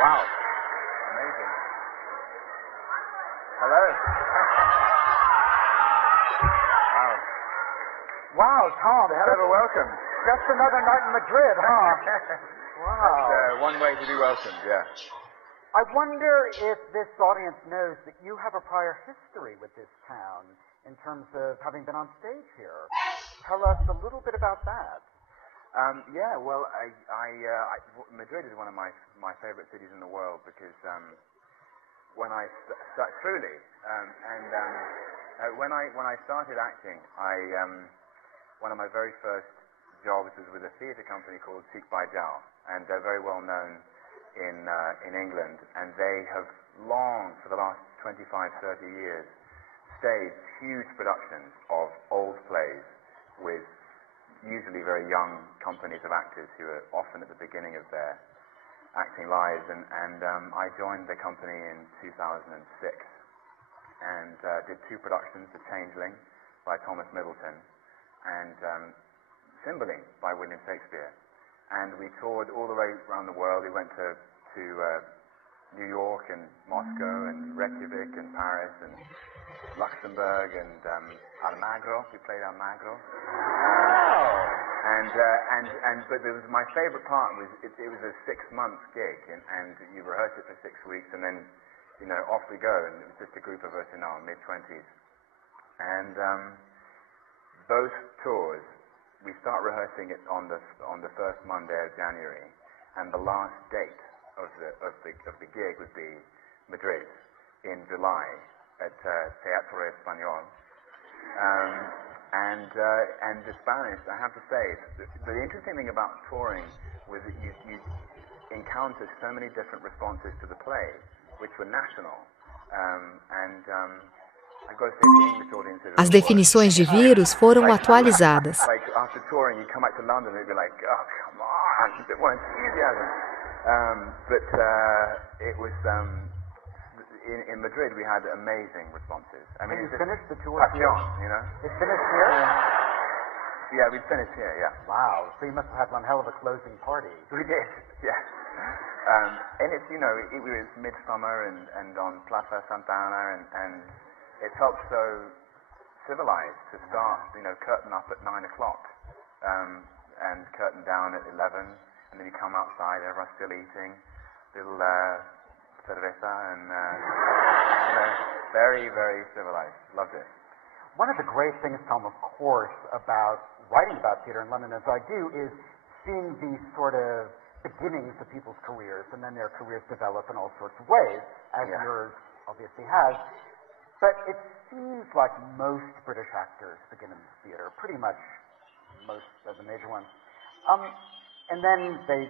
Wow. Amazing. Hello. Wow. Wow, Tom. Ever welcome. Just another night in Madrid, huh? Wow. That's one way to be welcomed, yeah. I wonder if this audience knows that you have a prior history with this town in terms of having been on stage here. Tell us a little bit about that. Yeah, well, Madrid is one of my favorite cities in the world because when I started acting, one of my very first jobs was with a theatre company called Cheek by Jowl, and they're very well known in England, and they have long, for the last 25, 30 years, staged huge productions of old plays with usually very young companies of actors who are often at the beginning of their acting lives, and I joined the company in 2006 and did two productions, The Changeling by Thomas Hiddleston and Cymbeline by William Shakespeare, and we toured all the way around the world. We went to New York and Moscow and Reykjavik and Paris and Luxembourg and Almagro. We played Almagro. But it was my favorite part was it was a 6-month gig, and you rehearse it for 6 weeks, and then off we go, and it was just a group of us in our mid-20s, and both tours we start rehearsing it on the first Monday of January, and the last date of the gig would be Madrid in July at Teatro Español. And the Spanish, I have to say, the interesting thing about touring was that you encounter so many different responses to the play, which were national. I've got to say the English audiences. As definições de vírus foram atualizadas. Like after touring, you come back to London, they'd be like, "Oh, come on, a bit more enthusiasm." But it was. In Madrid, we had amazing responses. I mean, you finished the tour here? It finished here? Yeah, we finished here, yeah. Wow, so you must have had one hell of a closing party. We did, yes. And it's, it was midsummer and on Plaza Santa Ana, and it felt so civilized to start, curtain up at 9 o'clock, and curtain down at 11, and then you come outside, everyone's still eating, little cerveza, and very, very civilized. Loved it. One of the great things, Tom, of course, about writing about theater in London, as I do, is seeing these sort of beginnings of people's careers, and then their careers develop in all sorts of ways, as yours obviously has. But it seems like most British actors begin in the theater, pretty much most of the major ones. And then they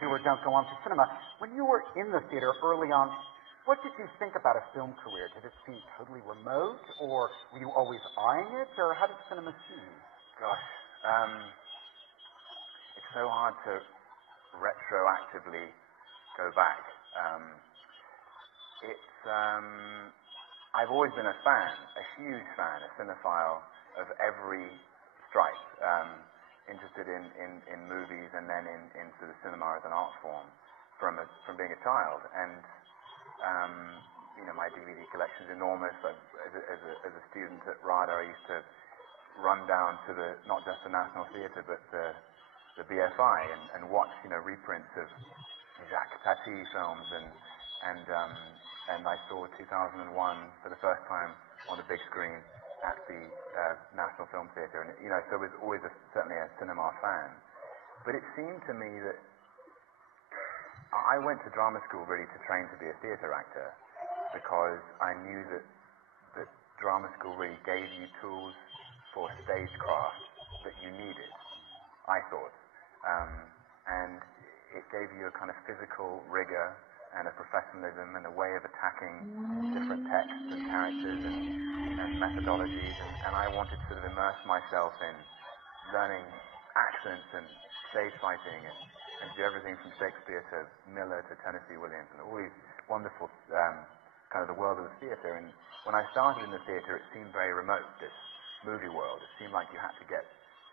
do or don't go on to cinema. When you were in the theater early on, what did you think about a film career? Did it seem totally remote, or were you always eyeing it, or how did cinema seem? Gosh, it's so hard to retroactively go back. I've always been a fan, a huge fan, a cinephile of every stripe, interested in movies and then into the cinema as an art form from being a child. And my DVD collection is enormous. As a student at RADA, I used to run down to not just the National Theatre but the BFI and watch reprints of Jacques Tati films, and I saw 2001 for the first time on the big screen at the National Film Theatre, and so I was always certainly a cinema fan. But it seemed to me that I went to drama school really to train to be a theatre actor, because I knew that drama school really gave you tools for stagecraft that you needed, I thought, and it gave you a kind of physical rigor and a professionalism and a way of attacking different texts and characters and methodologies, and I wanted to sort of immerse myself in learning accents and stage fighting and do everything from Shakespeare to Miller to Tennessee Williams and all these wonderful kind of the world of the theatre. And when I started in the theatre, it seemed very remote, this movie world. It seemed like you had to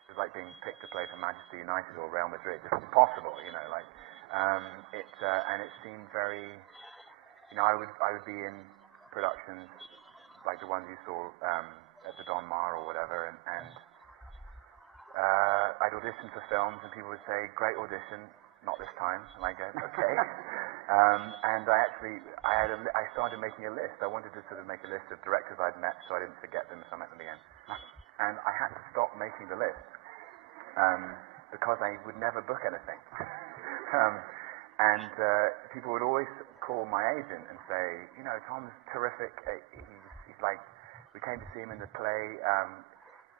it was like being picked to play for Manchester United or Real Madrid. It's impossible, And it seemed very, I would be in productions like the ones you saw at the Don Mar or whatever, and I'd audition for films, and people would say, "Great audition, not this time." And I go, "Okay." And I started making a list. I wanted to sort of make a list of directors I'd met, so I didn't forget them if I met them again. And I had to stop making the list because I would never book anything. And people would always call my agent and say, "Tom's terrific. He's like, we came to see him in the play.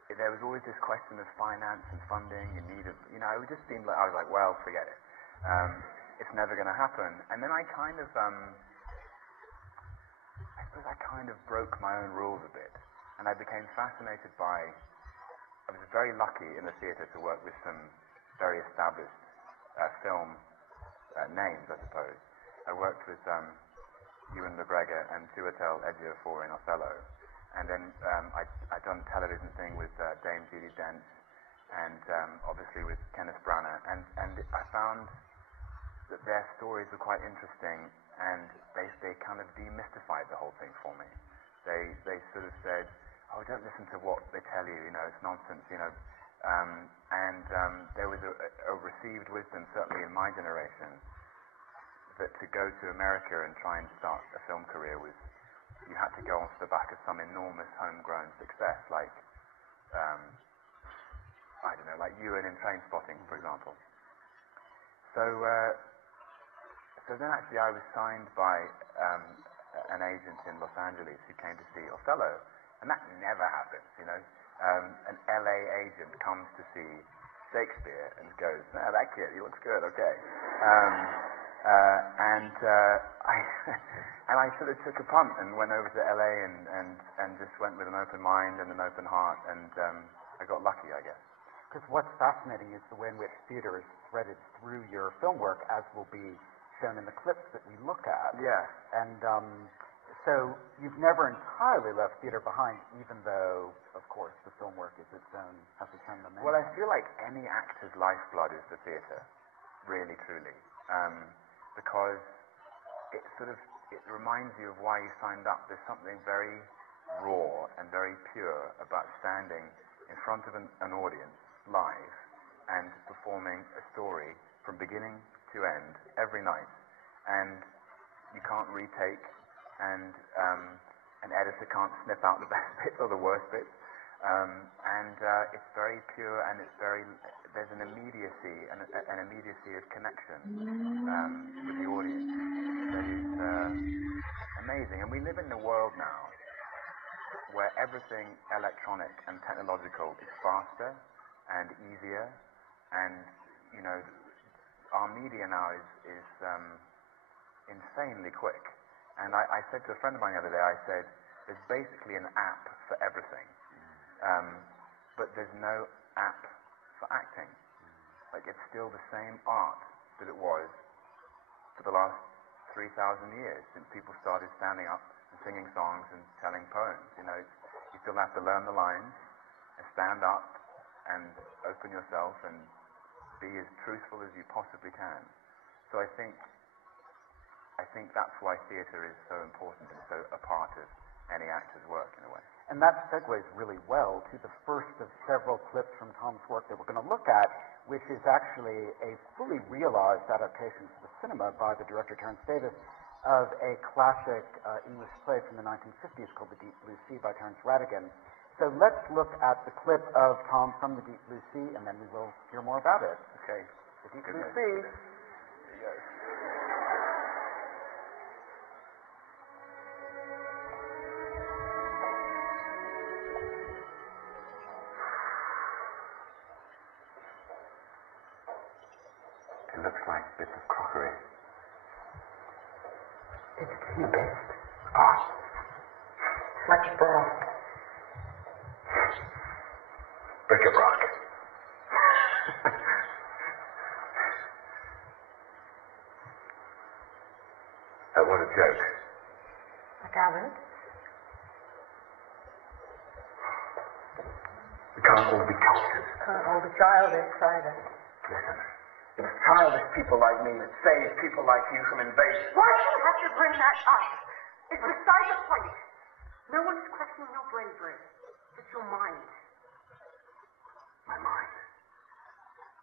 There was always this question of finance and funding and need of, it just seemed like, I was like, well, forget it. It's never going to happen." And then I suppose I kind of broke my own rules a bit. And I became fascinated I was very lucky in the theatre to work with some very established film names, I suppose. I worked with Ewan McGregor and Chiwetel Ejiofor in Othello. And then I'd done a television thing with Dame Judi Dench and obviously with Kenneth Branagh. And I found that their stories were quite interesting, and they kind of demystified the whole thing for me. They sort of said, "Oh, don't listen to what they tell you, it's nonsense, And there was a received wisdom, certainly in my generation, that to go to America and try and start a film career was, you had to go off the back of some enormous homegrown success, like, I don't know, like Ewan in Trainspotting, for example. So then actually I was signed by an agent in Los Angeles who came to see Othello, and that never happens, An LA agent comes to see Shakespeare and goes, "No, that kid, he looks good, okay." And I sort of took a punt and went over to LA and just went with an open mind and an open heart, and I got lucky, I guess. Because what's fascinating is the way in which theater is threaded through your film work, as will be shown in the clips that we look at. Yeah. And so you've never entirely left theater behind, even though, of course, the film work has its own momentum. Well, I feel like any actor's lifeblood is the theater, really, truly. Because it reminds you of why you signed up. There's something very raw and very pure about standing in front of an audience live and performing a story from beginning to end every night. And you can't retake, and an editor can't snip out the best bits or the worst bits. And it's very pure, and there's an immediacy, an immediacy of connection with the audience that is amazing. And we live in a world now where everything electronic and technological is faster and easier, and our media now is insanely quick. And I said to a friend of mine the other day, I said, there's basically an app for everything. But there's no app for acting. Like, it's still the same art that it was for the last 3,000 years, since people started standing up and singing songs and telling poems. You still have to learn the lines and stand up and open yourself and be as truthful as you possibly can. So I think that's why theatre is so important and so a part of any actor's work, in a way. And that segues really well to the first of several clips from Tom's work that we're going to look at, which is actually a fully realized adaptation to the cinema by the director Terence Davis of a classic English play from the 1950s called The Deep Blue Sea by Terence Rattigan. So let's look at the clip of Tom from The Deep Blue Sea, and then we will hear more about it. Okay. The Deep Blue Sea. It looks like bits of crockery. It's sea based. Ah. Much broth. Bric-a-brac. That was a joke. I gathered. We can't all be cultured. Can't all be childish either. Listen. childish people like me that save people like you from invasion. Why do you have to bring that up? It's beside the point. No one's questioning your bravery. It's your mind. My mind.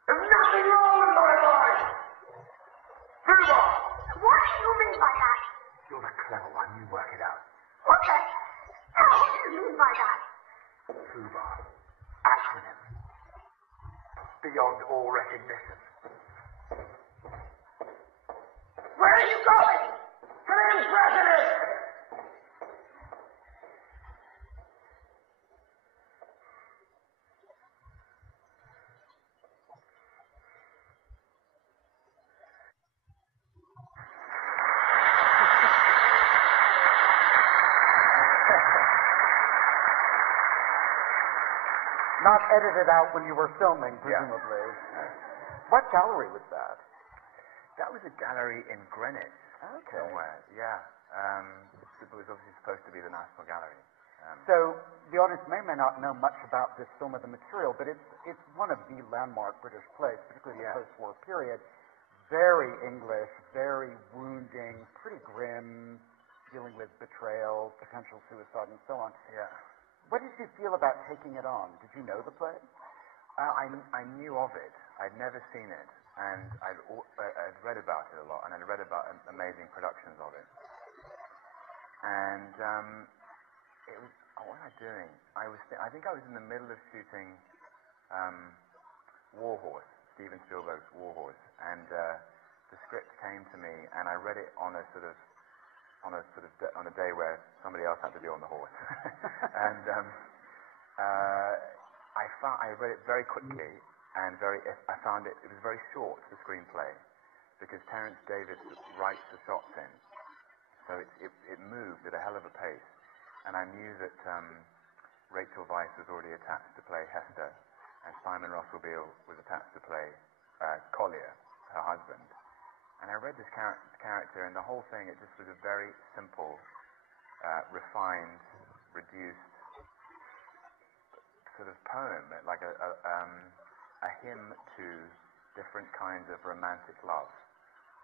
There's nothing wrong with my mind! Fubar! What do you mean by that? You're the clever one. You work it out. What the hell do you mean by that? Fubar. Acronym. Beyond all recognition. Where are you going? To the president! Not edited out when you were filming, presumably. Yeah. What gallery was that? That was a gallery in Greenwich. Okay. Somewhere, yeah. It was obviously supposed to be the National Gallery. So the audience may or may not know much about this film or the material, but it's one of the landmark British plays, particularly in the post-war period. Very English, very wounding, pretty grim, dealing with betrayal, potential suicide, and so on. Yeah. What did you feel about taking it on? Did you know the play? I knew of it. I'd never seen it, and I'd read about it a lot, and I'd read about amazing productions of it. And it was, what was I doing? I think I was in the middle of shooting War Horse, Steven Spielberg's War Horse, and the script came to me, and I read it on a day where somebody else had to be on the horse, and I read it very quickly, and I found it was very short, the screenplay, because Terence Davis writes the shots in, so it moved at a hell of a pace, and I knew that Rachel Weisz was already attached to play Hester, and Simon Russell Beale was attached to play Collier, her husband. And I read this character, and the whole thing, it just was a very simple, refined, reduced sort of poem, like a hymn to different kinds of romantic love.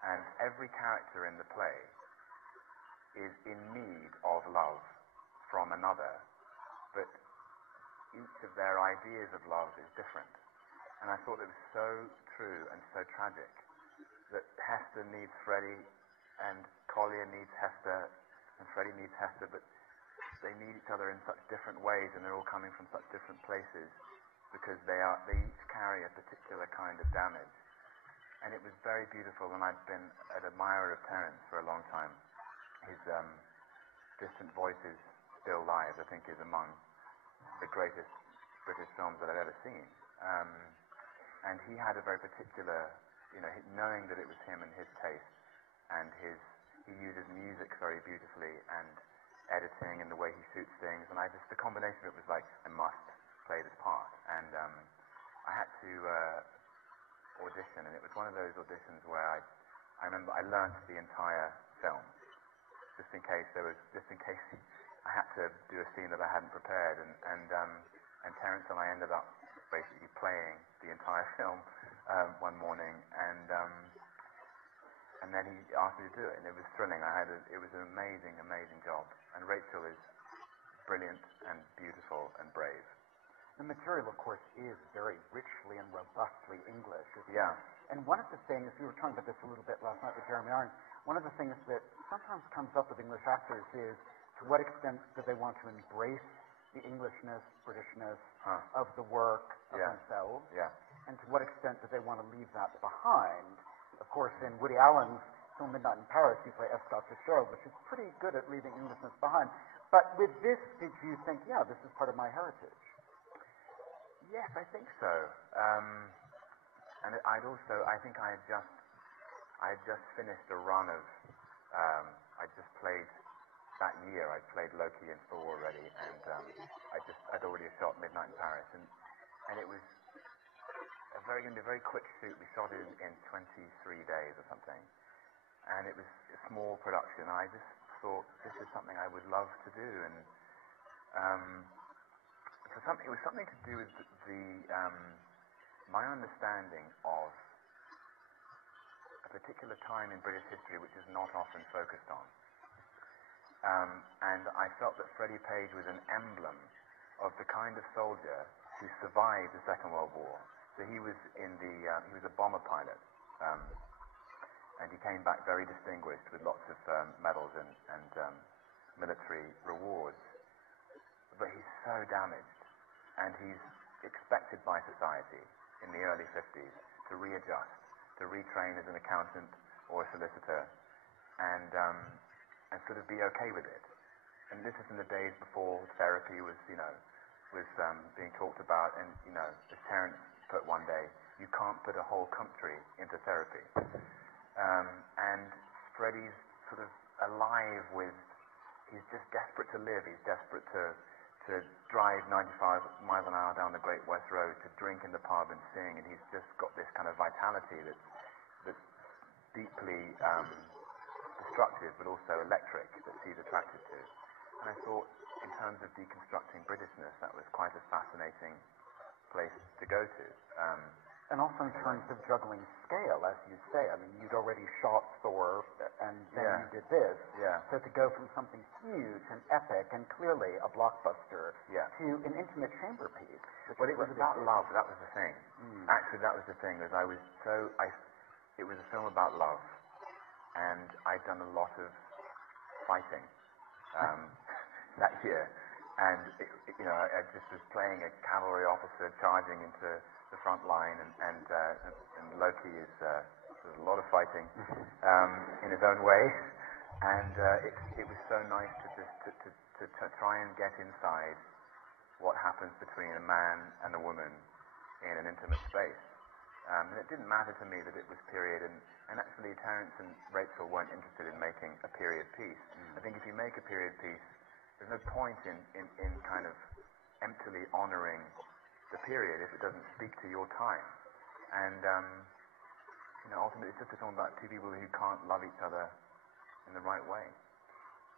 And every character in the play is in need of love from another, but each of their ideas of love is different. And I thought it was so true and so tragic that Hester needs Freddie, and Collier needs Hester, and Freddie needs Hester, but they need each other in such different ways, and they're all coming from such different places because they each carry a particular kind of damage. And it was very beautiful, and I'd been an admirer of Terence for a long time. His Distant Voices, Still Lives, I think, is among the greatest British films that I've ever seen. And he had a very particular, knowing that it was him and his taste, and he uses music very beautifully, and editing and the way he shoots things, and the combination of it was like, I must play this part. And I had to audition, and it was one of those auditions where I remember I learnt the entire film, just in case I had to do a scene that I hadn't prepared, and Terence and I ended up basically playing the entire film one morning, and then he asked me to do it, and it was thrilling. It was an amazing, amazing job, and Rachel is brilliant and beautiful and brave. The material, of course, is very richly and robustly English. Yeah. And one of the things, we were talking about this a little bit last night with Jeremy Irons, one of the things that sometimes comes up with English actors is to what extent do they want to embrace the Englishness, Britishness of the work of themselves, and to what extent do they want to leave that behind. Of course, in Woody Allen's film Midnight in Paris, you play Escott Fitzgerald, which is pretty good at leaving Englishness behind. But with this, did you think, this is part of my heritage? Yes, I think so. And I think I had just finished a run of, I just played, that year I played Loki in Thor already, and I'd already shot Midnight in Paris, and it was going to be a very quick shoot. We shot it in 23 days or something, and it was a small production. I just thought this is something I would love to do, and it was something to do with my understanding of particular time in British history which is not often focused on. And I felt that Freddie Page was an emblem of the kind of soldier who survived the Second World War. So he was he was a bomber pilot, and he came back very distinguished with lots of medals and military rewards. But he's so damaged, and he's expected by society in the early 50s to readjust, to retrain as an accountant or a solicitor, and sort of be okay with it. And this is in the days before therapy was being talked about, and as Terence put one day, you can't put a whole country into therapy. And Freddie's sort of alive with, he's just desperate to live, he's desperate to drive 95 miles an hour down the Great West Road, to drink in the pub and sing, and he's just got this kind of vitality that's deeply destructive but also electric, that he's attracted to. And I thought, in terms of deconstructing Britishness, that was quite a fascinating place to go to. And also in terms of juggling scale, as you say. I mean, you'd already shot Thor, and then you did this. Yeah. So to go from something huge and epic and clearly a blockbuster to an intimate chamber piece. Well, it was about love. That was the thing. Actually, that was the thing. It was a film about love, and I'd done a lot of fighting that year. And I just was playing a cavalry officer charging into the front line, and Loki is there's a lot of fighting in his own way, and it was so nice to try and get inside what happens between a man and a woman in an intimate space. And it didn't matter to me that it was period, and actually Terence and Rachel weren't interested in making a period piece. I think if you make a period piece, there's no point in kind of emptily honouring the period if it doesn't speak to your time. And ultimately it's just a film about two people who can't love each other in the right way.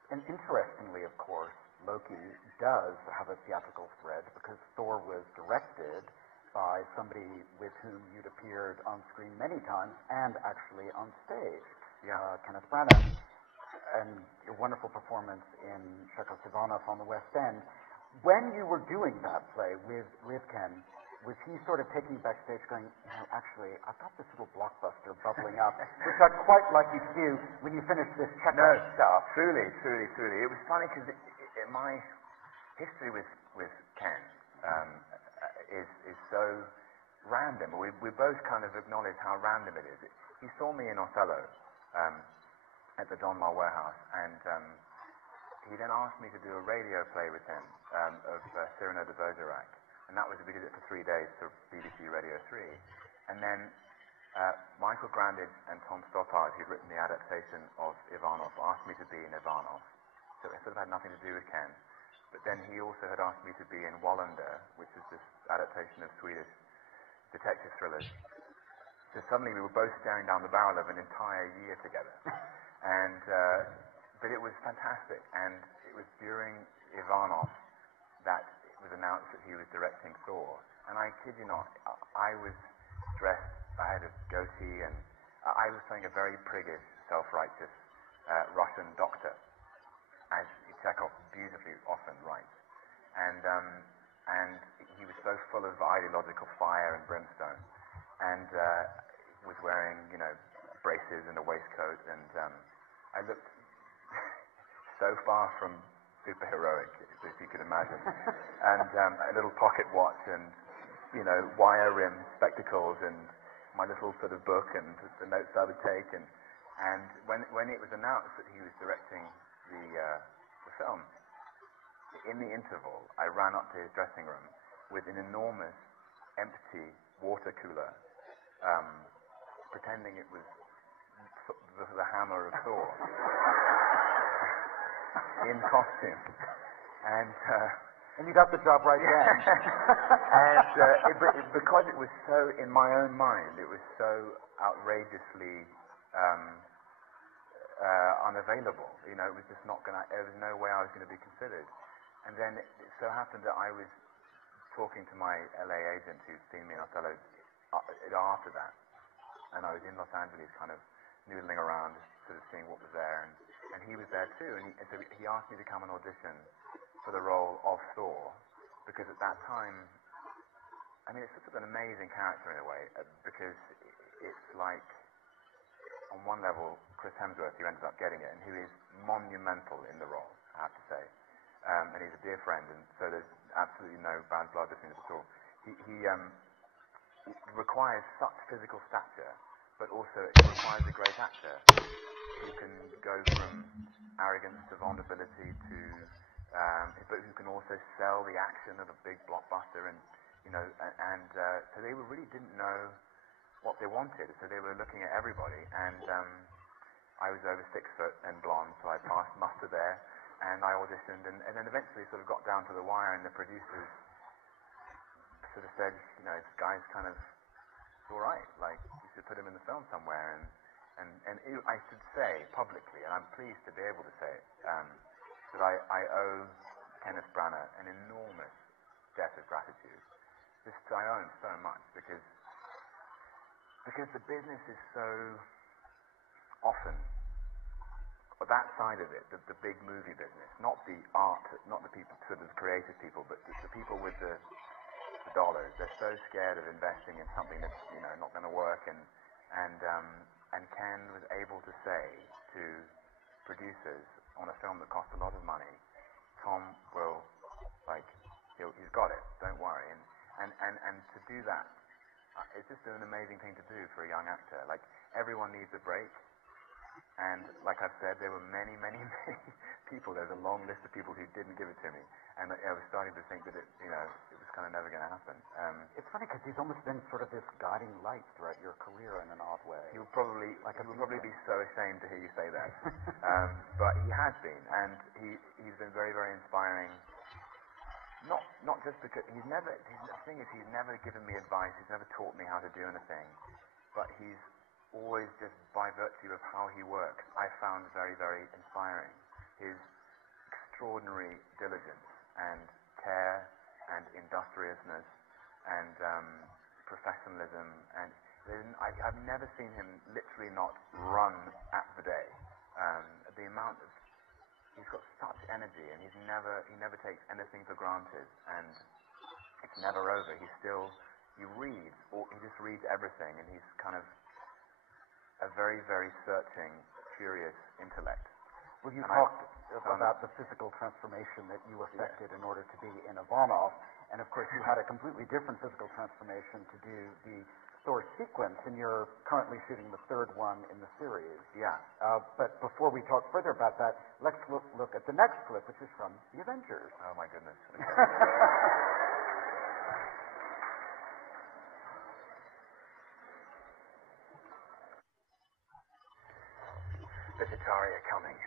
And interestingly, of course, Loki does have a theatrical thread, because Thor was directed by somebody with whom you'd appeared on screen many times and actually on stage. Kenneth Branagh, and your wonderful performance in Chekhov's Ivanov on the West End. When you were doing that play with Ken, was he sort of taking you backstage going, actually, I've got this little blockbuster bubbling up, which I'd quite like you to do when you finish this Chekhov stuff? Truly. It was funny because my history with Ken is so random. We both kind of acknowledge how random it is. He saw me in Othello at the Donmar Warehouse, and he then asked me to do a radio play with him of Cyrano de Bergerac, and that was, we did it for 3 days for BBC Radio 3. And then Michael Grandage and Tom Stoppard, who'd written the adaptation of Ivanov, asked me to be in Ivanov. So it sort of had nothing to do with Ken. But then he also had asked me to be in Wallander, which is this adaptation of Swedish detective thrillers. So suddenly we were both staring down the barrel of an entire year together. And but it was fantastic, and it was during Ivanov that it was announced that he was directing Thor. And I kid you not, I was dressed, I had a goatee, and I was playing a very priggish, self-righteous Russian doctor, as Chekhov beautifully often writes. And he was so full of ideological fire and brimstone, and was wearing, braces and a waistcoat, and I looked so far from superheroic, if you could imagine, and a little pocket watch, and wire rim spectacles, and my little sort of book, and the notes I would take, and when it was announced that he was directing the film, in the interval, I ran up to his dressing room with an enormous empty water cooler, pretending it was the hammer of Thor in costume, and you got the job right then. And because it was so, in my own mind, it was so outrageously unavailable. It was just not going to. There was no way I was going to be considered. And then it so happened that I was talking to my LA agent who'd seen me in Othello after that, and I was in Los Angeles kind of noodling around, sort of seeing what was there, and he was there too, and so he asked me to come and audition for the role of Thor, because at that time, I mean, it's sort of an amazing character in a way, because it's like, on one level, Chris Hemsworth, who ended up getting it, and who is monumental in the role, I have to say. And he's a dear friend, and so there's absolutely no bad blood between us at all. He requires such physical stature, but also he requires a great actor who can go from arrogance to vulnerability to, but who can also sell the action of a big blockbuster, and so they really didn't know what they wanted, so they were looking at everybody, and I was over 6 foot and blonde, so I passed muster there, and I auditioned, and then eventually sort of got down to the wire, and the producers sort of said, this guy's kind of, it's all right, like, you should put him in the film somewhere, and I should say publicly, and I'm pleased to be able to say it, that I owe Kenneth Branagh an enormous debt of gratitude. I owe him so much, because the business is so often, that side of it, the big movie business, not the art, not the people, sort of the creative people, but the people with the dollars, they're so scared of investing in something that's not going to work, and Ken was able to say to producers on a film that cost a lot of money, Tom will, he's got it, don't worry, and to do that, it's just an amazing thing to do for a young actor. Like, everyone needs a break, and like I've said, there were many, many, many people. There's a long list of people who didn't give it to me, and I was starting to think that it was kind of never going to happen. It's funny because he's almost been sort of this guiding light throughout your career in an odd way. He'll probably be so ashamed to hear you say that, but he has been, and he's been very, very inspiring. Not just because the thing is, he's never given me advice, he's never taught me how to do anything, but he's always, just by virtue of how he works, I found very, very inspiring. His extraordinary diligence and care and industriousness and professionalism, and I've never seen him literally not run at the day. The amount of, he's got such energy, and he never takes anything for granted, and it's never over. He just reads everything, and he's kind of a very, very searching, curious intellect. Well, you talked about the physical transformation that you affected in order to be in Ivanov, and of course you had a completely different physical transformation to do the Thor sequence, and you're currently shooting the 3rd one in the series. Yeah. But before we talk further about that, let's look at the next clip, which is from The Avengers. Oh my goodness. The Chitauri are coming.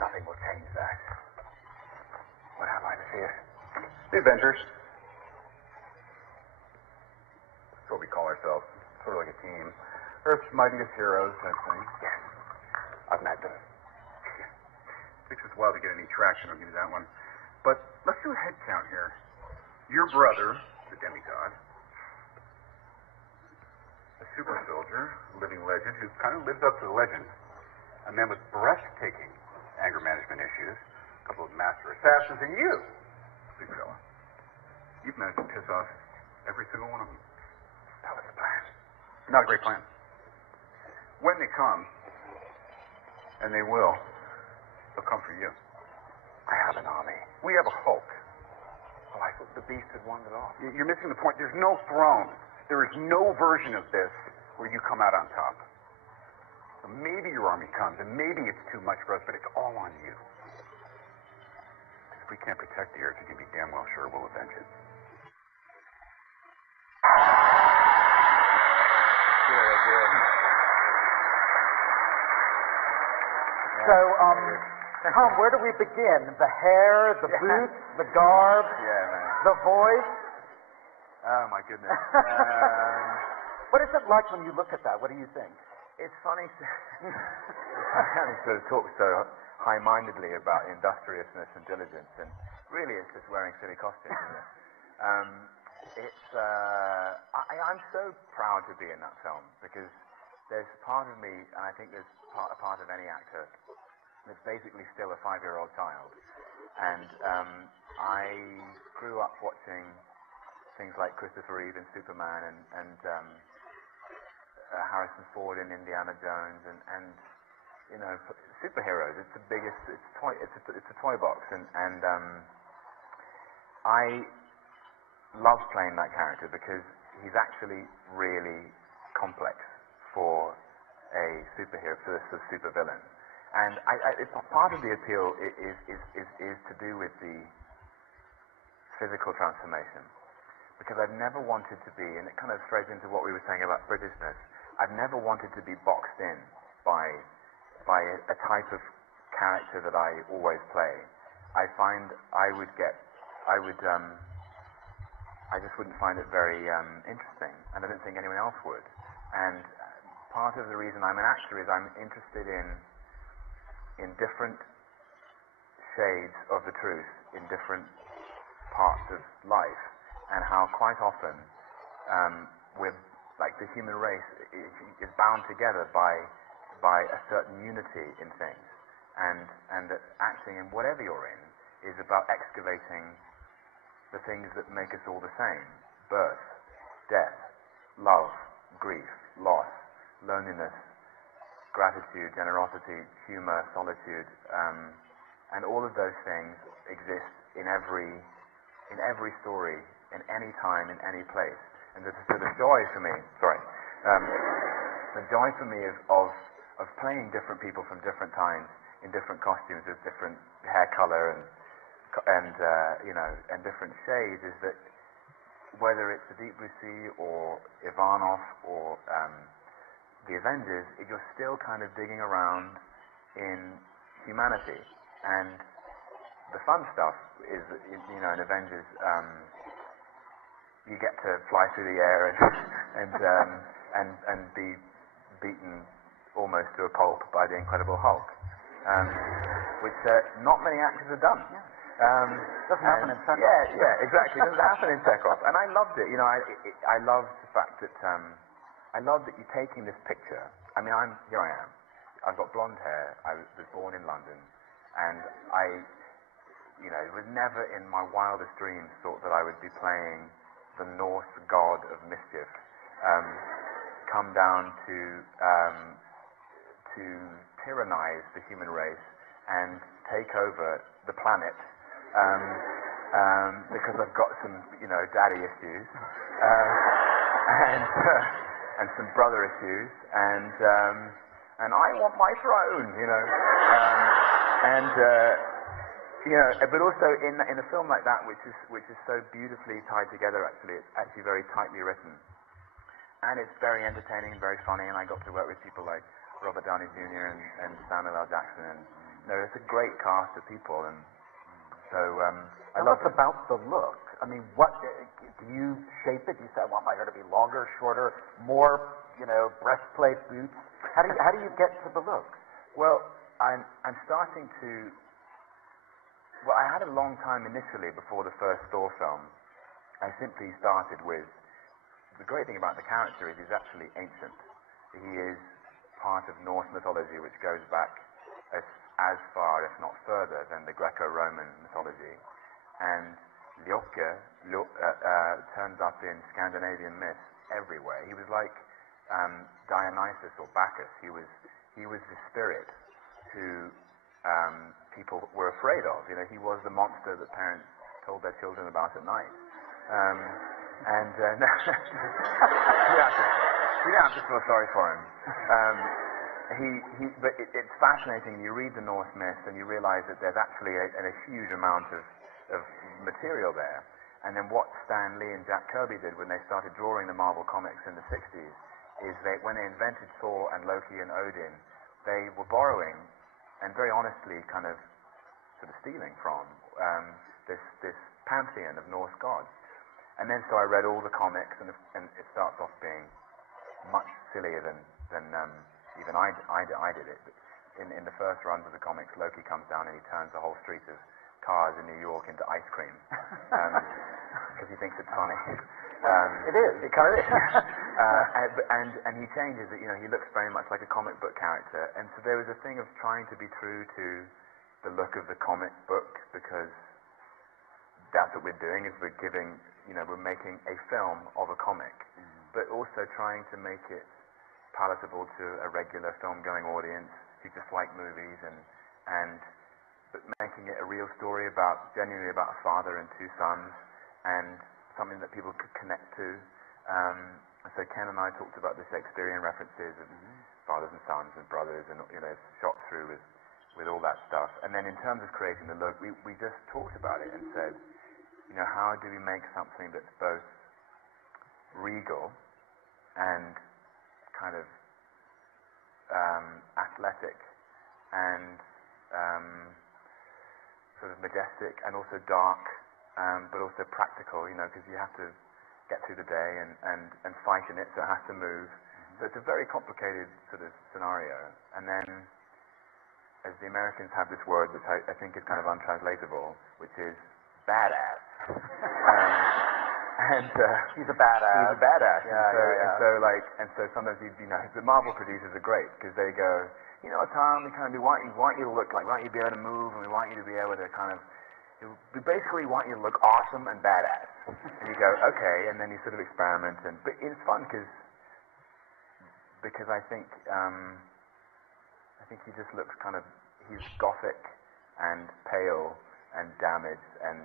Nothing will change that. What have I to fear? The Avengers. That's what we call ourselves. Sort of like a team. Earth's mightiest heroes, that thing. Yes. I've met them. Takes us a while to get any traction, I'll give you that one. But let's do a head count here. Your brother, the demigod, a super soldier, a living legend who kind of lives up to the legend, a man with breathtaking anger management issues, a couple of master assassins, and you, big fella. You've managed to piss off every single one of them. That was the plan. Not a great plan. When they come, and they will, they'll come for you. I have an army. We have a Hulk. Oh, I thought the beast had wandered off. You're missing the point. There's no throne. There is no version of this where you come out on top. So maybe your army comes, and maybe it's too much for us, but it's all on you. If we can't protect the Earth, you can be damn well sure we'll avenge it. So, Tom, where do we begin? The hair, the boots, the garb, the voice? Oh, my goodness. What is it like when you look at that? What do you think? It's funny to talk so high-mindedly about industriousness and diligence, and really it's just wearing silly costumes, isn't it? I'm so proud to be in that film, because there's part of me, and I think there's a part of any actor, that's basically still a 5-year-old child. And I grew up watching things like Christopher Reeve in Superman and Harrison Ford in Indiana Jones and you know, superheroes. It's the biggest. It's a toy box, and I love playing that character because he's actually really complex for a superhero, for a supervillain. And it's part of the appeal is to do with the physical transformation, because I've never wanted to be, and it kind of threads into what we were saying about Britishness. I've never wanted to be boxed in by a type of character that I always play. I find I just wouldn't find it very interesting, and I don't think anyone else would. And part of the reason I'm an actor is I'm interested in different shades of the truth in different parts of life, and how quite often we're like the human race is bound together by a certain unity in things, and that acting in whatever you're in is about excavating the things that make us all the same: birth, death, love, grief, loss, loneliness, gratitude, generosity, humor, solitude, and all of those things exist in every story, in any time, in any place. And the joy for me, the joy for me of playing different people from different times in different costumes with different hair color and you know, and different shades, is that whether it's the Deep Blue Sea or Ivanov or the Avengers, you're still kind of digging around in humanity. And the fun stuff is, you know, in Avengers, you get to fly through the air and be beaten almost to a pulp by the Incredible Hulk, which not many actors have done. Doesn't happen in Chekhov. Yeah, exactly. It doesn't happen in Chekhov, and I loved it. You know, I loved the fact that I love that you're taking this picture. I mean, here I am. I've got blonde hair. I was born in London, and you know, it was never in my wildest dreams thought that I would be playing the Norse god of mischief, come down to tyrannize the human race and take over the planet, because I've got some, you know, daddy issues, and some brother issues, and I want my throne, you know, you know, but also in a film like that, which is so beautifully tied together. Actually, it's actually very tightly written, and it's very entertaining and very funny. And I got to work with people like Robert Downey Jr. and Samuel L. Jackson, and you know, it's a great cast of people. And so I love it. About the look. I mean, what do you shape it? You say, I want my hair to be longer, shorter, more, you know, breastplate, boots. How do you get to the look? Well, I'm starting to. Well, I had a long time initially before the first Thor film. I simply started with, the great thing about the character is he's actually ancient. He is part of Norse mythology, which goes back as far, if not further, than the Greco-Roman mythology. And Loke turns up in Scandinavian myths everywhere. He was like Dionysus or Bacchus. He was the spirit who people were afraid of. You know, he was the monster that parents told their children about at night. No, you don't have to feel sorry for him. But it's fascinating. You read the Norse myths and you realize that there's actually a huge amount of material there. And then what Stan Lee and Jack Kirby did when they started drawing the Marvel comics in the 60s is when they invented Thor and Loki and Odin, they were borrowing and very honestly kind of sort of stealing from this pantheon of Norse gods. And then so I read all the comics, and it starts off being much sillier than even I did it. In the first runs of the comics, Loki comes down and he turns the whole street of cars in New York into ice cream because he thinks it's funny. It is. It kind of is. And he changes it. You know, he looks very much like a comic book character. And so there was a thing of trying to be true to the look of the comic book, because that's what we're doing. Is we're giving, you know, we're making a film of a comic, but also trying to make it palatable to a regular film-going audience who just like movies, but making it a real story genuinely about a father and two sons, and something that people could connect to. So Ken and I talked about the Shakespearean references of fathers and sons and brothers, and you know, shot through with all that stuff. And then in terms of creating the look, we just talked about it and said, you know, how do we make something that's both regal and kind of athletic and sort of majestic, and also dark, but also practical, you know, because you have to get through the day and fight in it, so it has to move. So it's a very complicated sort of scenario. And then, as the Americans have this word, which I think is kind of untranslatable, which is badass. He's a badass. He's a badass. Yeah, and so sometimes you know, the Marvel producers are great, because they go, you know, Tom, we want you to look like, we want you to be able to move, and we want you to be able to kind of, we basically want you to look awesome and badass. And you go, okay, and then you sort of experiment, but it's fun because I think he just looks kind of, he's gothic and pale and damaged, and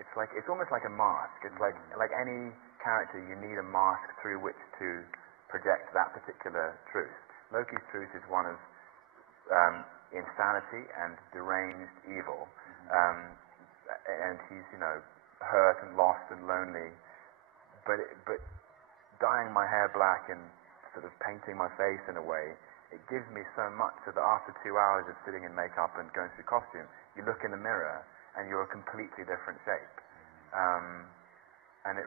it's almost like a mask. It's like any character, you need a mask through which to project that particular truth. Loki's truth is one of insanity and deranged evil, and he's, you know, hurt and lost and lonely, but dyeing my hair black and sort of painting my face in a way, it gives me so much, so that after 2 hours of sitting in makeup and going through costume, you look in the mirror and you're a completely different shape. And it,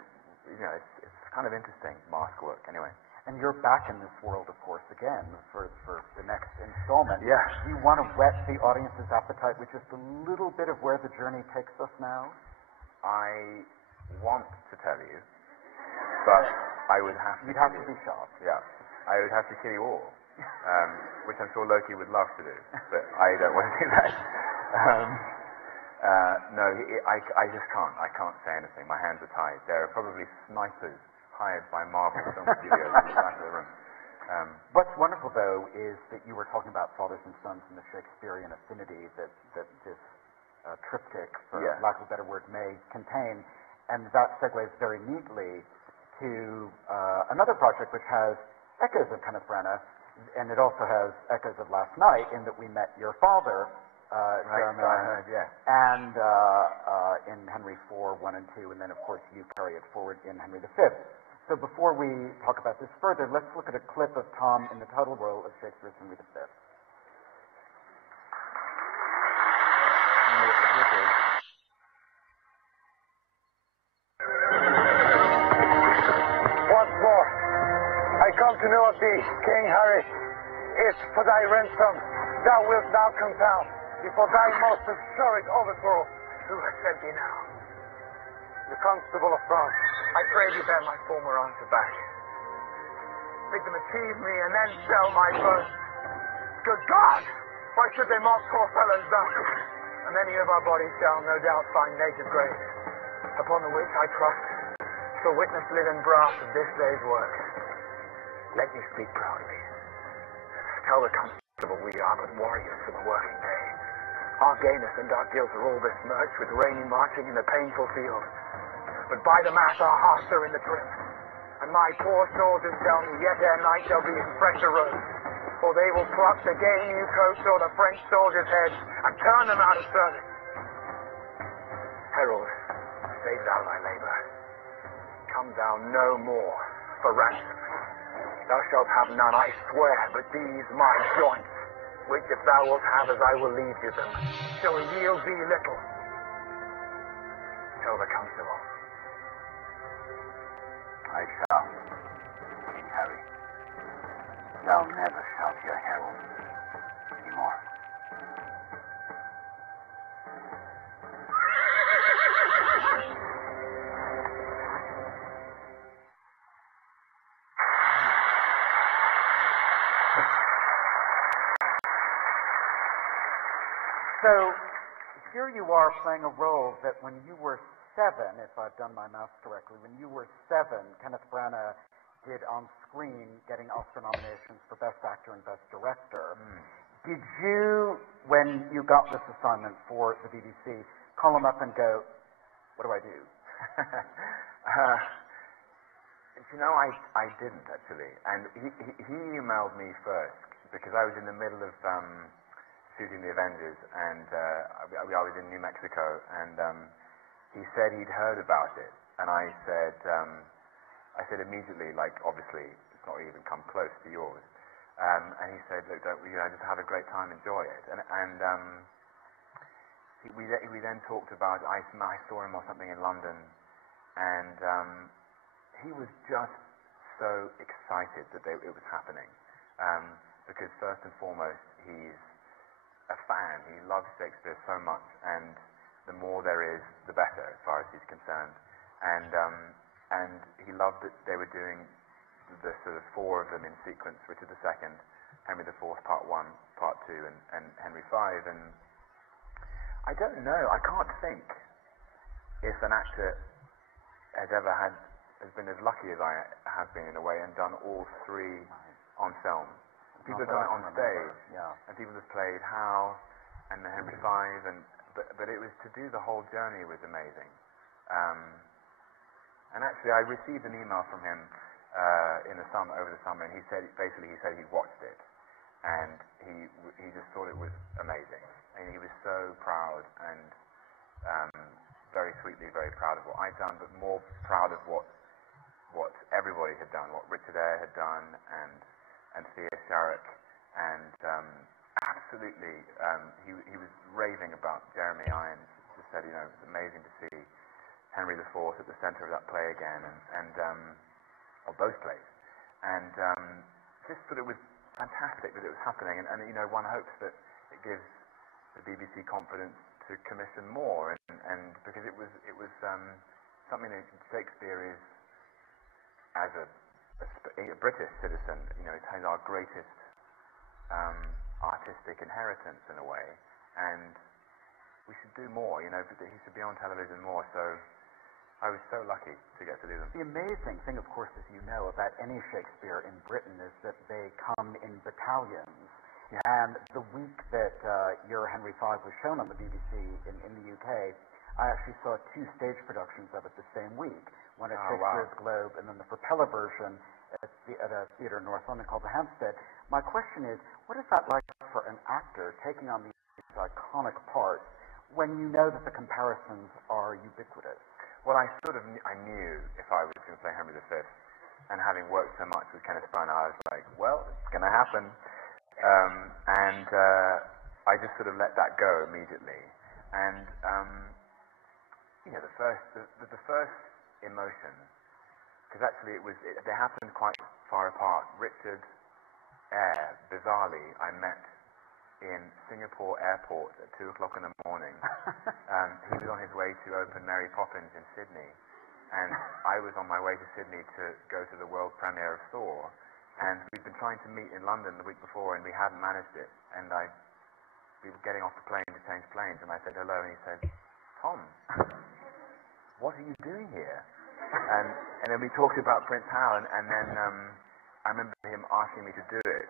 you know, it's kind of interesting, mask work, anyway. And you're back in this world, of course, again for the next installment. Yeah. Do you want to whet the audience's appetite with just a little bit of where the journey takes us now? I want to tell you, but I would have to. You'd have to be sharp. Yeah, I would have to kill you all, which I'm sure Loki would love to do, but I don't want to do that. No, I just can't. I can't say anything. My hands are tied. There are probably snipers hired by Marvel Film Studios in the back of the room. What's wonderful, though, is that you were talking about fathers and sons and the Shakespearean affinity that this triptych, for lack of a better word, may contain, and that segues very neatly to another project which has echoes of Kenneth Branagh, and it also has echoes of last night, in that we met your father, Jeremy, and in Henry IV, 1 and 2, and then of course you carry it forward in Henry V. So before we talk about this further, let's look at a clip of Tom in the title role of Shakespeare's Henry V. Once more, I come to know of thee, King Harry. If for thy ransom thou wilt now come down before thy most historic overthrow, who has sent thee now? The Constable of France. I pray thee bear my former answer back. Bid them achieve me and then sell my birth. Good God! Why should they mock poor fellows thus? And many of our bodies shall no doubt find native graves, upon the which I trust shall witness living brass of this day's work. Let me speak proudly. Tell the Constable we are but warriors for the working day. Our gayness and our guilt are all besmirched with rainy marching in the painful field. But by the mass our hearts are in the trim. And my poor soldiers tell me yet ere night shall be in fresher robes. For they will pluck the gay new coats o'er the French soldiers' heads and turn them out of service. Herald, save thou thy labor. Come thou no more for ransom. Thou shalt have none, I swear, but these my joints, which if thou wilt have as I will leave you them, shall yield thee little. Tell the Constable. I shall, King Harry. Thou never shalt hear herald anymore. So here you are playing a role that when you were 7, if I've done my math correctly, when you were 7, Kenneth Branagh did on screen, getting Oscar nominations for Best Actor and Best Director. Did you, when you got this assignment for the BBC, call him up and go, what do I do? I didn't actually. And he emailed me first because I was in the middle of shooting The Avengers, and I was in New Mexico, and he said he'd heard about it, and I said immediately, like, obviously it's not even come close to yours, and he said, look, just have a great time, enjoy it, and we then talked about, I saw him or something in London, and he was just so excited that it was happening, because first and foremost he's a fan. He loves Shakespeare so much, and the more there is, the better, as far as he's concerned. And he loved that they were doing the sort of 4 of them in sequence: Richard II, Henry IV, Part 1, Part 2, and Henry V. And I don't know. I can't think if an actor has been as lucky as I have been in a way and done all 3 on film. People have done it on stage, and people have played Hal and the Henry V, but it was to do the whole journey was amazing. And actually, I received an email from him over the summer, and he said he watched it, and he just thought it was amazing, and he was so proud and very sweetly very proud of what I'd done, but more proud of what everybody had done, what Richard Eyre had done, and Thea Sharrock, and absolutely, he was raving about Jeremy Irons. Just said, it's amazing to see Henry IV at the centre of that play again, or both plays, and just thought it was fantastic that it was happening, and one hopes that it gives the BBC confidence to commission more, and because it was something that Shakespeare is, as a British citizen, it's our greatest artistic inheritance in a way, and we should do more, he should be on television more, so I was so lucky to get to do them. The amazing thing, of course, as you know, about any Shakespeare in Britain is that they come in battalions, and the week that your Henry V was shown on the BBC in the UK, I actually saw 2 stage productions of it the same week, one at Shakespeare's Globe and then the Propeller version at a theatre in North London called the Hampstead. My question is, what is that like for an actor taking on these iconic parts when you know that the comparisons are ubiquitous? Well, I knew if I was going to play Henry V, and having worked so much with Kenneth Branagh, I was like, well, it's going to happen. And I just sort of let that go immediately. And the first emotion, because actually they happened quite far apart. Richard Eyre, bizarrely, I met in Singapore airport at 2 o'clock in the morning. He was on his way to open Mary Poppins in Sydney, and I was on my way to Sydney to go to the world premiere of Thor, and we'd been trying to meet in London the week before, and we hadn't managed it, and we were getting off the plane to change planes, and I said hello, and he said, Tom, what are you doing here? And then we talked about Prince Hal, and then I remember him asking me to do it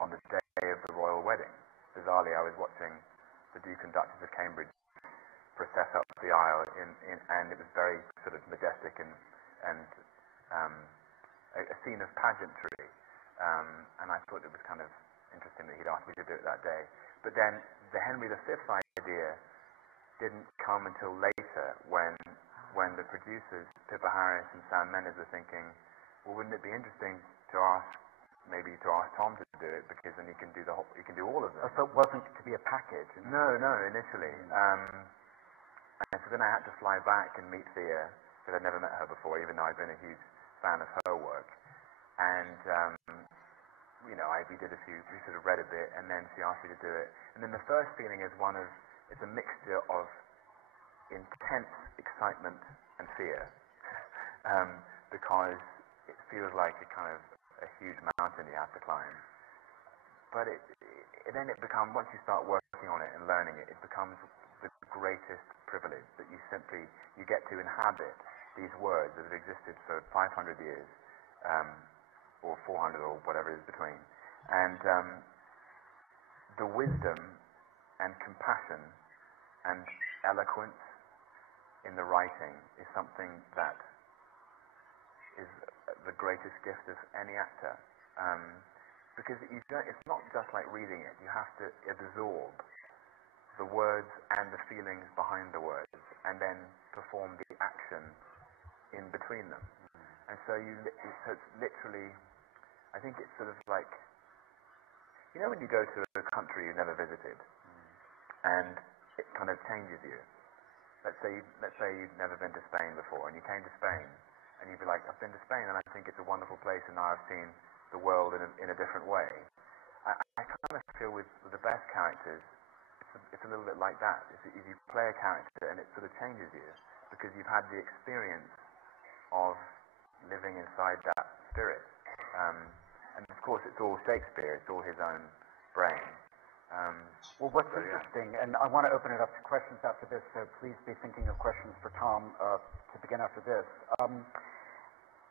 on the day of the royal wedding. Bizarrely, I was watching the Duke and Duchess of Cambridge process up the aisle, and it was very sort of majestic and a scene of pageantry. And I thought it was kind of interesting that he'd asked me to do it that day. But then the Henry V idea didn't come until later, when the producers, Pippa Harris and Sam Mendes, were thinking, well, wouldn't it be interesting to ask Tom to do it, because then he can do all of them. So it wasn't to be a package? No, initially. And so then I had to fly back and meet Thea, because I'd never met her before, even though I'd been a huge fan of her work. And we did we sort of read a bit, and then she asked me to do it. And then the first feeling is it's a mixture of intense excitement and fear, because it feels like a huge mountain you have to climb but then it becomes, once you start working on it and learning it, it becomes the greatest privilege that you get to inhabit these words that have existed for 500 years, or 400 or whatever it is between. And the wisdom and compassion and eloquence in the writing is something that is the greatest gift of any actor. Because it's not just like reading it. You have to absorb the words and the feelings behind the words, and then perform the action in between them. And so it's literally, I think it's sort of like, when you go to a country you've never visited, and it kind of changes you. Let's say you've never been to Spain before, and you came to Spain, and you'd be like, I've been to Spain, and I think it's a wonderful place, and now I've seen the world in a different way. I kind of feel with the best characters, it's a little bit like that. If you play a character and it sort of changes you because you've had the experience of living inside that spirit. And of course, it's all Shakespeare. It's all his own brain. Well, what's interesting, and I want to open it up to questions after this, so please be thinking of questions for Tom to begin after this.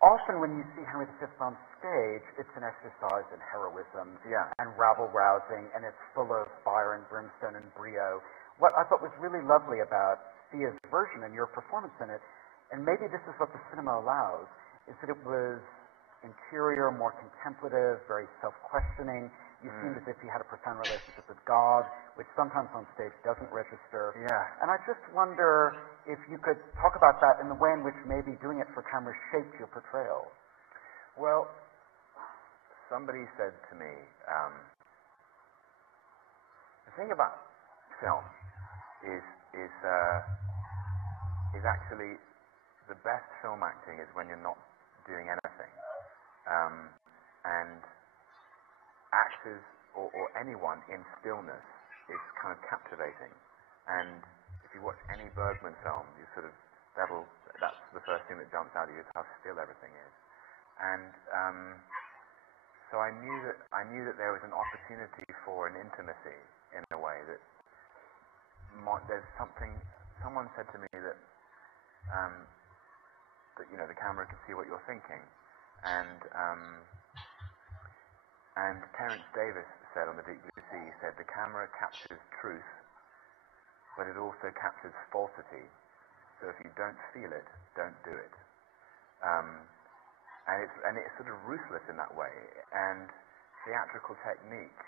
Often when you see Henry V on stage, it's an exercise in heroism and rabble-rousing, and it's full of fire and brimstone and brio. What I thought was really lovely about Thea's version and your performance in it, and maybe this is what the cinema allows, is that it was interior, more contemplative, very self-questioning. You seemed as if you had a profound relationship with God, which sometimes on stage doesn't register. Yeah. And I just wonder if you could talk about that in the way in which maybe doing it for camera shaped your portrayal. Well, somebody said to me, the thing about film is actually the best film acting is when you're not doing anything. And actors or anyone in stillness is kind of captivating. And if you watch any Bergman film, you sort of, that's the first thing that jumps out at you, is how still everything is. And so I knew that there was an opportunity for an intimacy in a way that there's something. Someone said to me that the camera can see what you're thinking, and Terence Davis said on The Deep Blue Sea, he said, the camera captures truth, but it also captures falsity. So if you don't feel it, don't do it. And it's sort of ruthless in that way. And theatrical technique,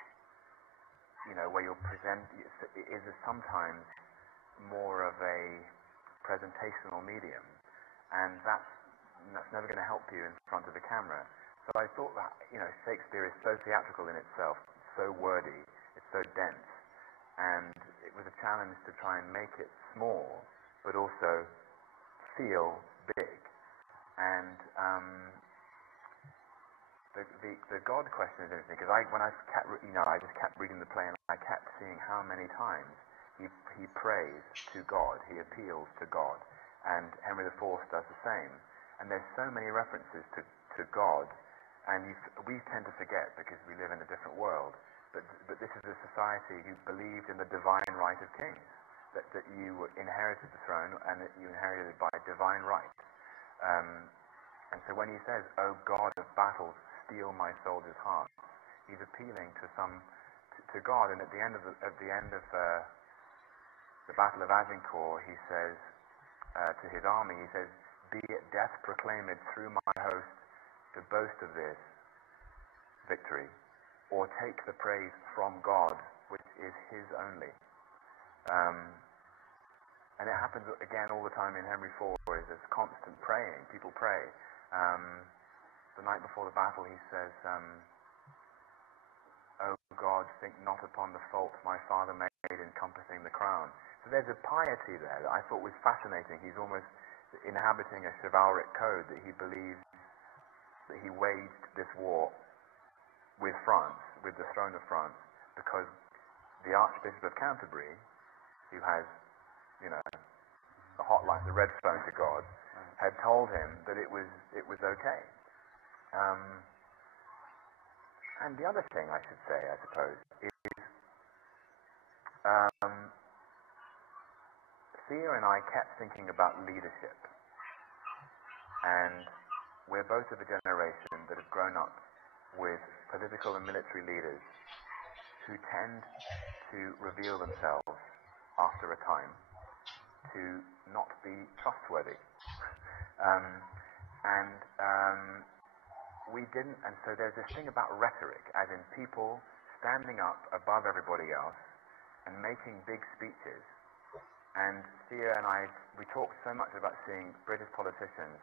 where you'll present, is sometimes more of a presentational medium, and that's never going to help you in front of the camera. So I thought that, Shakespeare is so theatrical in itself, so wordy, it's so dense, and it was a challenge to try and make it small, but also feel big. And the God question is interesting, because I just kept reading the play, and I kept seeing how many times he prays to God, he appeals to God, and Henry IV does the same. And there's so many references to God, and we tend to forget because we live in a different world. But this is a society who believed in the divine right of kings, that you inherited the throne and that you inherited it by divine right. And so when he says, "O God of battles, steel my soldier's heart," he's appealing to God. And at the end of the Battle of Agincourt, he says to his army, he says, "Be it death proclaimed through my host to boast of this victory, or take the praise from God, which is his only." And it happens again all the time in Henry IV, where there's constant praying. People pray. The night before the battle, he says, "O God, think not upon the fault my father made encompassing the crown." So there's a piety there that I thought was fascinating. He's almost inhabiting a chivalric code that he believes that he waged this war with France, with the throne of France, because the Archbishop of Canterbury, who has, the hotline, the red phone to God, had told him that it was okay. And the other thing I should say, I suppose, is Thea and I kept thinking about leadership. And we're both of a generation that have grown up with political and military leaders who tend to reveal themselves after a time to not be trustworthy. We didn't, and so there's this thing about rhetoric, as in people standing up above everybody else and making big speeches. And Thea and I, we talked so much about seeing British politicians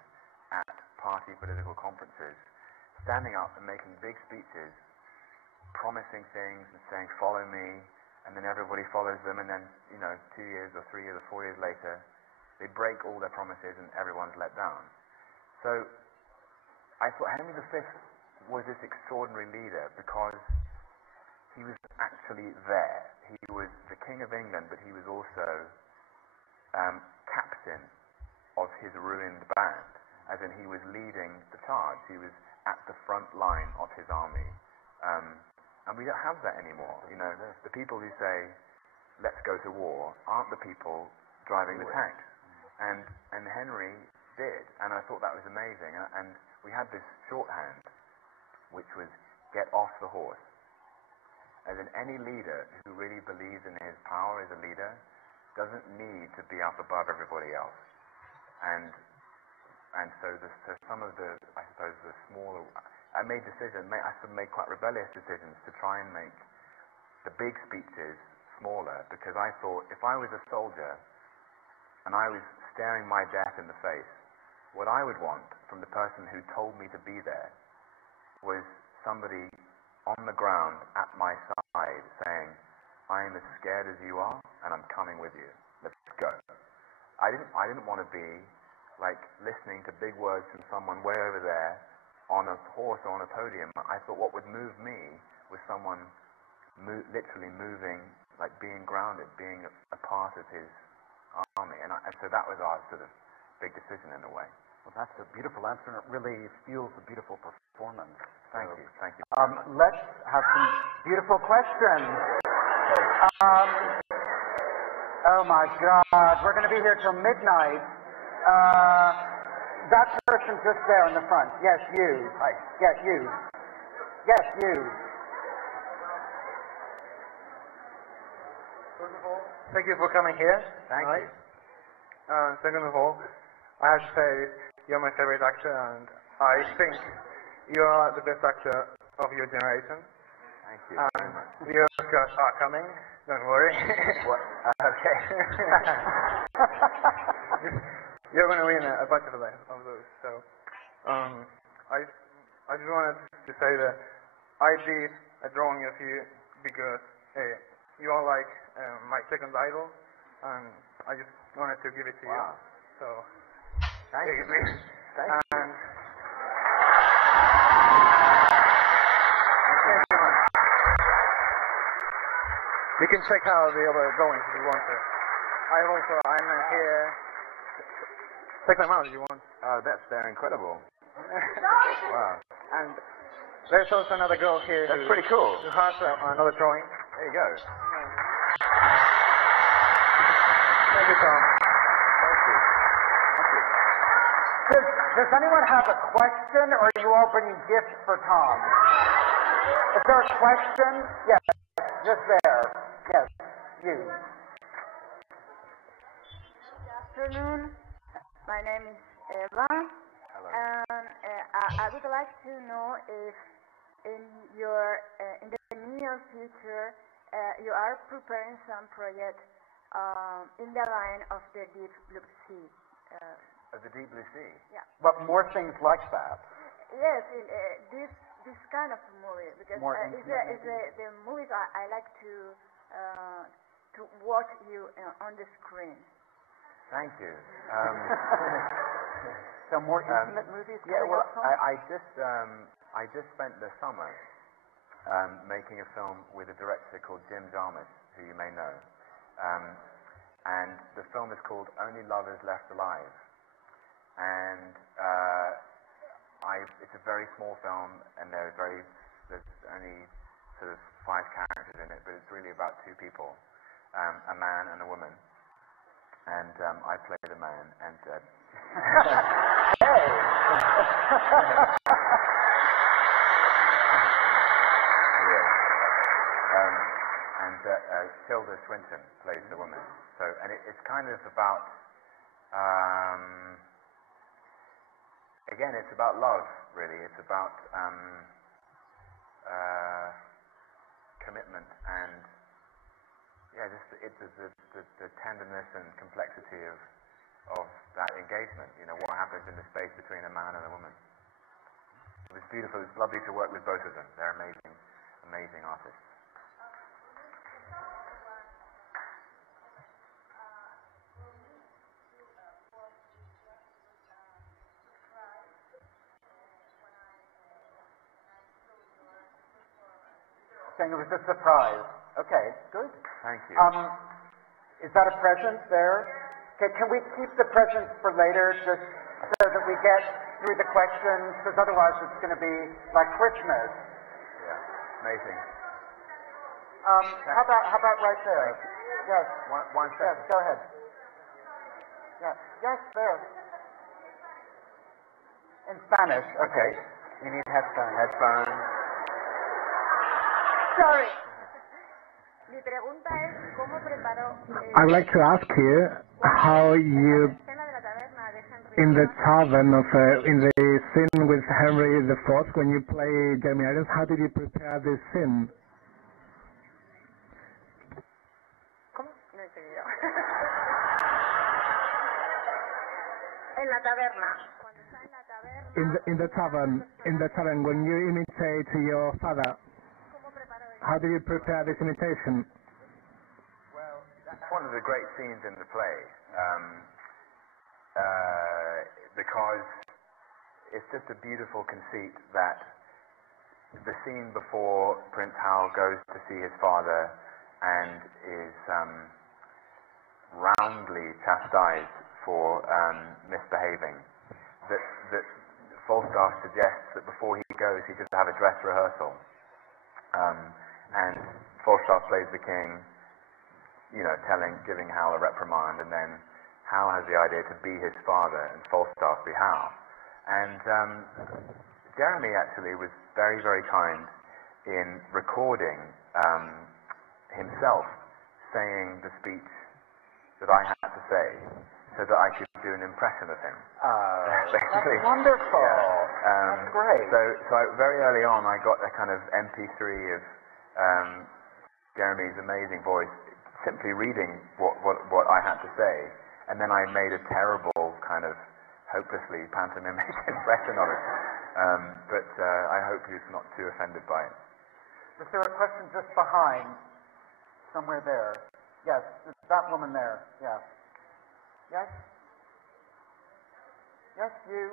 at party political conferences, standing up and making big speeches, promising things and saying, follow me, and then everybody follows them, and then, 2 years or 3 years or 4 years later, they break all their promises and everyone's let down. So I thought Henry V was this extraordinary leader because he was actually there. He was the King of England, but he was also captain of his ruined band, as in he was leading the charge. He was at the front line of his army. And we don't have that anymore. The people who say, let's go to war, aren't the people driving the tanks. And Henry did, and I thought that was amazing. And we had this shorthand, which was, get off the horse. As in, any leader who really believes in his power as a leader doesn't need to be up above everybody else. And so some of the, I suppose, the smaller, I made decisions, I sort of made quite rebellious decisions to try and make the big speeches smaller, because I thought if I was a soldier and I was staring my death in the face, what I would want from the person who told me to be there was somebody on the ground at my side saying, I am as scared as you are and I'm coming with you. Let's go. I didn't want to be like listening to big words from someone way over there on a horse or on a podium. I thought what would move me was someone literally moving, like being grounded, being a part of his army. And so that was our sort of big decision in a way. Well, that's a beautiful answer, and it really fuels a beautiful performance. Thank you. Let's have some beautiful questions. Oh my God, we're going to be here till midnight. That person just there in the front. Yes, you. Hi. Yes, you. Yes, you. First of all, thank you for coming here. Thank you. Second of all, I have to say you're my favorite actor, and I think you are the best actor of your generation. Thank you. And the Oscars are coming. Don't worry. What? Okay. You're going to win a bunch of those. So, I just wanted to say that I did a drawing of you because you are like my second idol, and I just wanted to give it to you. So, thank you. Thank you. And you can check how the other drawings if you want to. I'm here. Check them out if you want. Oh, they're incredible. Wow. And there's also another girl here. That's pretty cool. Who has another drawing. There you go. Thank you, Tom. Thank you. Does anyone have a question, or are you all bringing gifts for Tom? Is there a question? Yes, just there. Yes, you. Good afternoon. My name is Eva. Hello. And I would like to know if in the near future you are preparing some project in the line of the deep blue sea. Of the deep blue sea? Yeah. But more things like that. Yes, this kind of movie, because it's the movies I like to watch you on the screen. Thank you. So more intimate movies. Yeah, well, I just spent the summer making a film with a director called Jim Jarmusch, who you may know, and the film is called Only Lovers Left Alive, and it's a very small film, and there's there's only sort of 5 characters in it, but it's really about 2 people, a man and a woman. And I play the man, and Tilda Swinton plays the woman. So, and it's kind of about, again, it's about love, really. It's about commitment and, yeah, just the tenderness and complexity of that engagement. You know, what happens in the space between a man and a woman. It was beautiful. It's lovely to work with both of them. They're amazing, amazing artists. Saying it was a surprise. Okay, good. Thank you. Is that a present there? Okay, can we keep the presents for later, just so that we get through the questions? Because otherwise it's going to be like Christmas. Yeah, amazing. How about right there? Yes. One second. Yes, go ahead. Yeah. Yes, there. In Spanish. Okay. You need headphones. Headphones. Sorry. Mi pregunta es cómo preparó. I'd like to ask you how you, in the tavern of, in the scene with Henry IV, when you play Jeremy Irons, how did you prepare this scene? ¿Cómo? No entendí yo. En la taberna. Cuando está en la taberna. In the tavern, when you imitate your father, how do you prepare this imitation? Well, that's one of the great scenes in the play, because it's just a beautiful conceit that the scene before Prince Hal goes to see his father and is roundly chastised for misbehaving, that Falstaff suggests that before he goes he just have a dress rehearsal. And Falstaff plays the king, you know, giving Hal a reprimand, and then Hal has the idea to be his father and Falstaff be Hal. And Jeremy actually was very, very kind in recording himself saying the speech that I had to say, so that I could do an impression of him. That's wonderful. Yeah. That's great. So very early on, I got a kind of MP3 of Jeremy's amazing voice, simply reading what I had to say, and then I made a terrible kind of hopelessly pantomimic impression of it. But I hope he's not too offended by it. Is there a question just behind, somewhere there? Yes, it's that woman there. Yeah. Yes? Yes, you.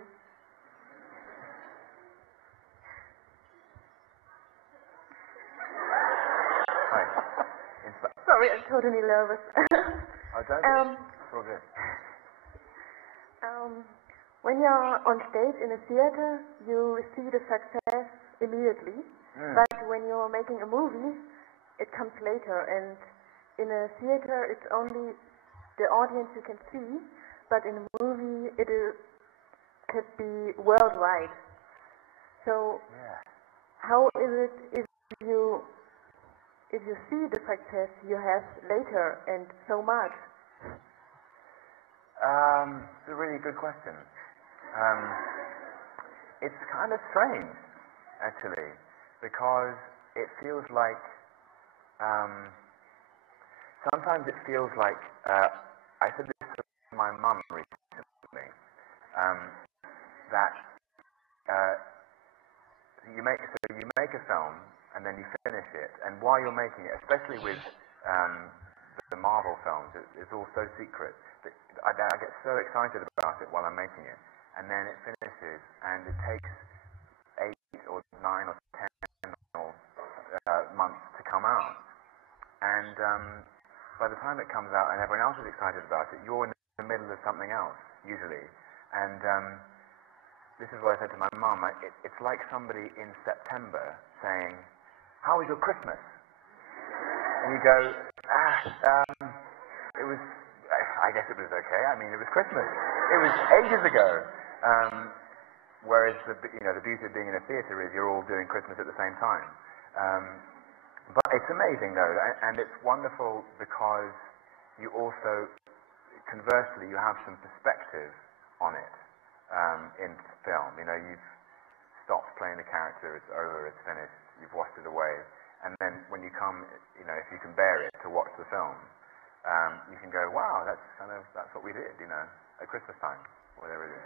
Hi. Sorry, I'm totally nervous. Oh, don't be. It's all good. When you're on stage in a theater, you see the success immediately. But when you're making a movie, it comes later. And in a theater, it's only the audience you can see. But in a movie, it could be worldwide. So, how is it if you see the success you have later and so much? It's a really good question. It's kind of strange, actually, because it feels like, sometimes it feels like, I said this to my mum recently, that you make a film and then you finish it, and while you're making it, especially with the Marvel films, it's all so secret that I get so excited about it while I'm making it, and then it finishes, and it takes 8 or 9 or 10 months to come out, and by the time it comes out and everyone else is excited about it, you're in the middle of something else usually, and this is what I said to my mum. It's like somebody in September saying, "How was your Christmas?" And you go, it was, I guess it was okay. I mean, it was Christmas. It was ages ago. Whereas the beauty of being in a theatre is you're all doing Christmas at the same time. But it's amazing though, and it's wonderful because you also, conversely, you have some perspective on it in film. You know, you've stopped playing the character, it's over, it's finished, you've washed it away. And then when you come, you know, if you can bear it to watch the film, you can go, wow, that's what we did, you know, at Christmas time, whatever it is.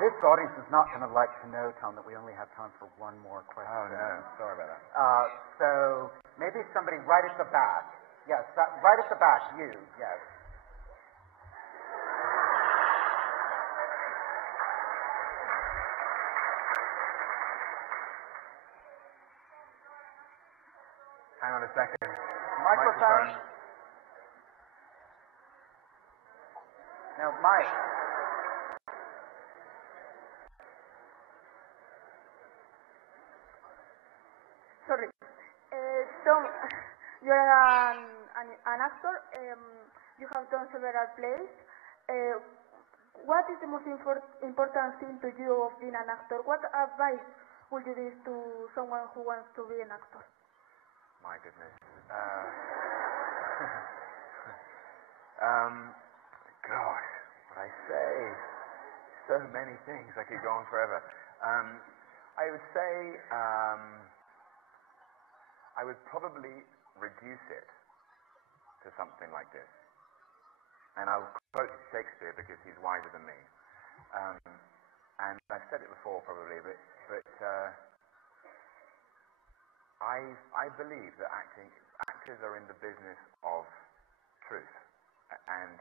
This audience is not going to like to know, Tom, that we only have time for one more question. Oh, no. Sorry about that. So maybe somebody right at the back. Yes, right at the back, you, yes. Hang on a second. Microphone. No, Mike. Sorry. Tom, you're an actor. You have done several plays. What is the most important thing to you of being an actor? What advice would you give to someone who wants to be an actor? My goodness. Gosh, what I say. So many things. I could go on forever. I would say I would probably reduce it to something like this. And I'll quote Shakespeare because he's wiser than me. And I've said it before probably, but I believe that actors are in the business of truth and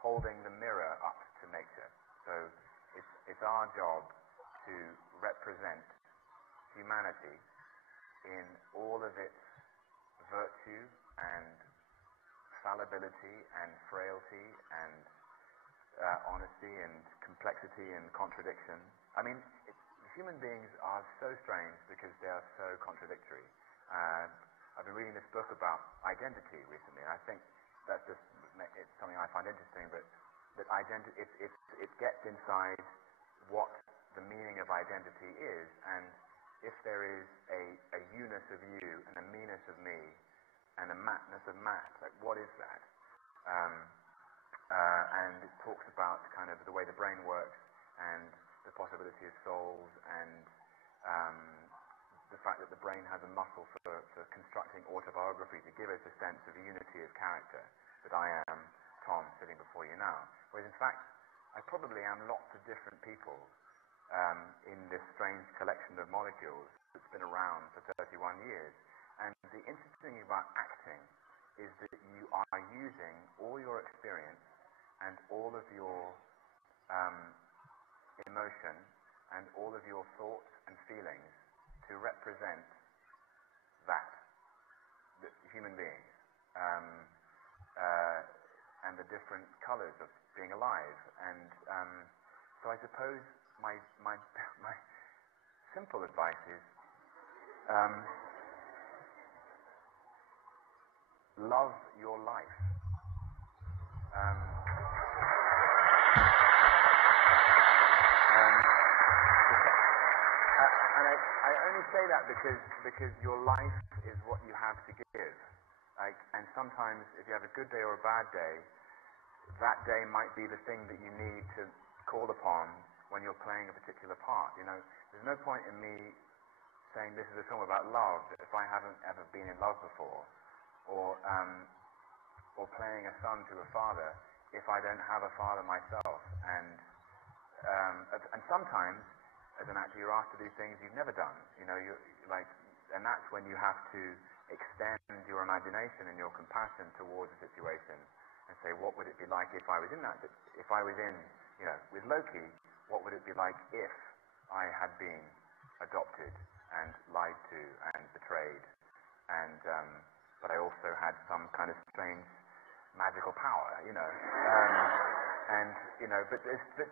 holding the mirror up to nature. So it's our job to represent humanity in all of its virtue and fallibility and frailty and honesty and complexity and contradiction. I mean, human beings are so strange because they are so contradictory. I've been reading this book about identity recently, and I think that's just it's something I find interesting. But that identity, it gets inside what the meaning of identity is, and if there is a you-ness of you and a me-ness of me and a Matt-ness of Matt, like what is that? And it talks about kind of the way the brain works and the possibility of souls and the fact that the brain has a muscle for constructing autobiography to give us a sense of unity of character, that I am Tom sitting before you now. Whereas in fact, I probably am lots of different people in this strange collection of molecules that's been around for 31 years. And the interesting thing about acting is that you are using all your experience and all of your emotion and all of your thoughts and feelings to represent that, the human beings, and the different colours of being alive. And so I suppose my simple advice is love your life. I only say that because your life is what you have to give. And sometimes if you have a good day or a bad day, that day might be the thing that you need to call upon when you're playing a particular part. You know, there's no point in me saying this is a film about love if I haven't ever been in love before, or playing a son to a father if I don't have a father myself. And sometimes, as an actor, you're asked to do things you've never done. You know, and that's when you have to extend your imagination and your compassion towards a situation and say, what would it be like if I was in that? If I was in, you know, with Loki, what would it be like if I had been adopted and lied to and betrayed, and but I also had some kind of strange magical power, you know. And you know, but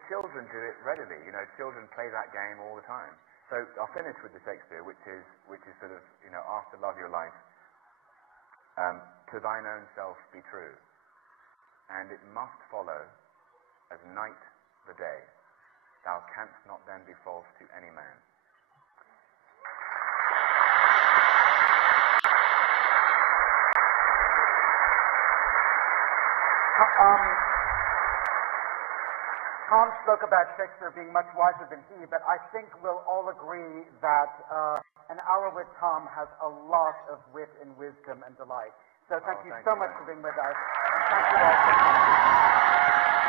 children do it readily. You know, children play that game all the time. So I'll finish with the Shakespeare, which is sort of, after love your life, to thine own self be true, and it must follow as night the day. Thou canst not then be false to any man. Tom spoke about Shakespeare being much wiser than he, but I think we'll all agree that an hour with Tom has a lot of wit and wisdom and delight. So thank you so much for being with us. And thank you all for coming.